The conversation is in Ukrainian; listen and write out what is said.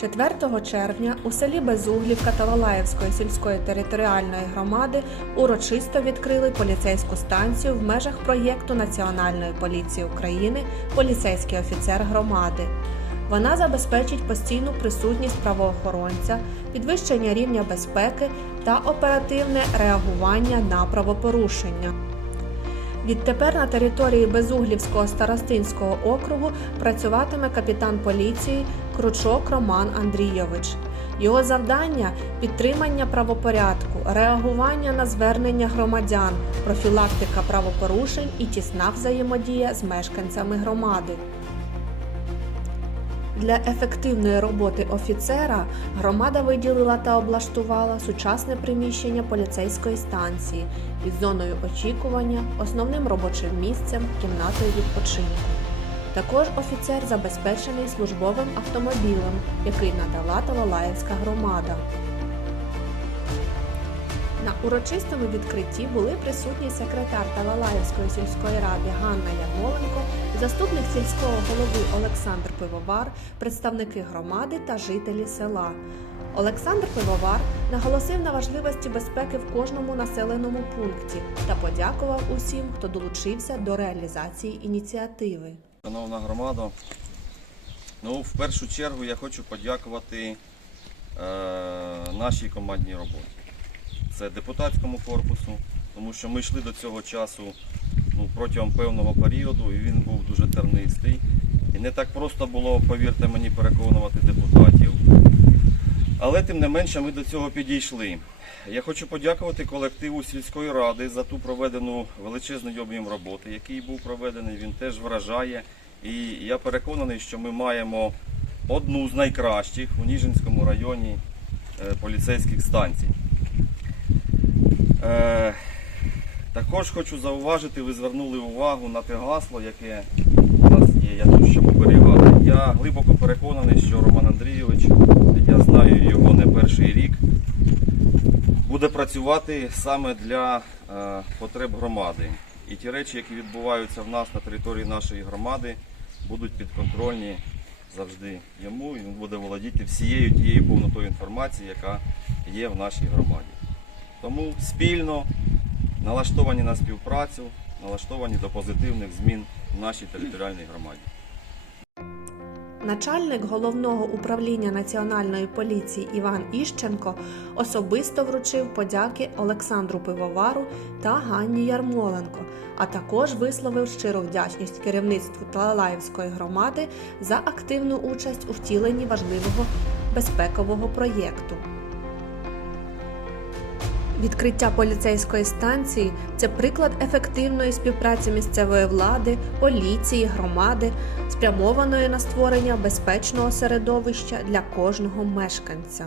4 червня у селі Безуглівка Талалаївської сільської територіальної громади урочисто відкрили поліцейську станцію в межах проєкту Національної поліції України Поліцейський офіцер громади. Вона забезпечить постійну присутність правоохоронця, підвищення рівня безпеки та оперативне реагування на правопорушення. Відтепер на території Безуглівського старостинського округу працюватиме капітан поліції Кручок Роман Андрійович. Його завдання підтримання правопорядку, реагування на звернення громадян, профілактика правопорушень і тісна взаємодія з мешканцями громади. Для ефективної роботи офіцера громада виділила та облаштувала сучасне приміщення поліцейської станції із зоною очікування, основним робочим місцем, кімнатою відпочинку. Також офіцер забезпечений службовим автомобілем, який надала Талалаївська громада. На урочистому відкритті були присутні секретар Талалаївської сільської ради Ганна Ярмоленко, заступник сільського голови Олександр Пивовар, представники громади та жителі села. Олександр Пивовар наголосив на важливості безпеки в кожному населеному пункті та подякував усім, хто долучився до реалізації ініціативи. Шановна громада, ну в першу чергу я хочу подякувати е, нашій командній роботі. Це депутатському корпусу, тому що ми йшли до цього часу ну, протягом певного періоду і він був дуже тернистий. І не так просто було, повірте мені, переконувати депутатів. Але тим не менше ми до цього підійшли. Я хочу подякувати колективу сільської ради за ту проведену величезний об'єм роботи, який був проведений. Він теж вражає. І я переконаний, що ми маємо одну з найкращих у Ніжинському районі е, поліцейських станцій. Е, також хочу зауважити, ви звернули увагу на те гасло, яке у нас є. Я тут щоб оберігати. Я глибоко переконаний, що Роман Андрійович, я знаю його не перший рік, буде працювати саме для е, потреб громади. І ті речі, які відбуваються в нас на території нашої громади, будуть підконтрольні завжди йому, і він буде володіти всією тією повнотою інформації, яка є в нашій громаді. Тому спільно налаштовані на співпрацю, налаштовані до позитивних змін в нашій територіальній громаді. Начальник головного управління Національної поліції Іван Іщенко особисто вручив подяки Олександру Пивовару та Ганні Ярмоленко, а також висловив щиру вдячність керівництву Талалаївської громади за активну участь у втіленні важливого безпекового проєкту. Відкриття поліцейської станції це приклад ефективної співпраці місцевої влади, поліції, громади, спрямованої на створення безпечного середовища для кожного мешканця.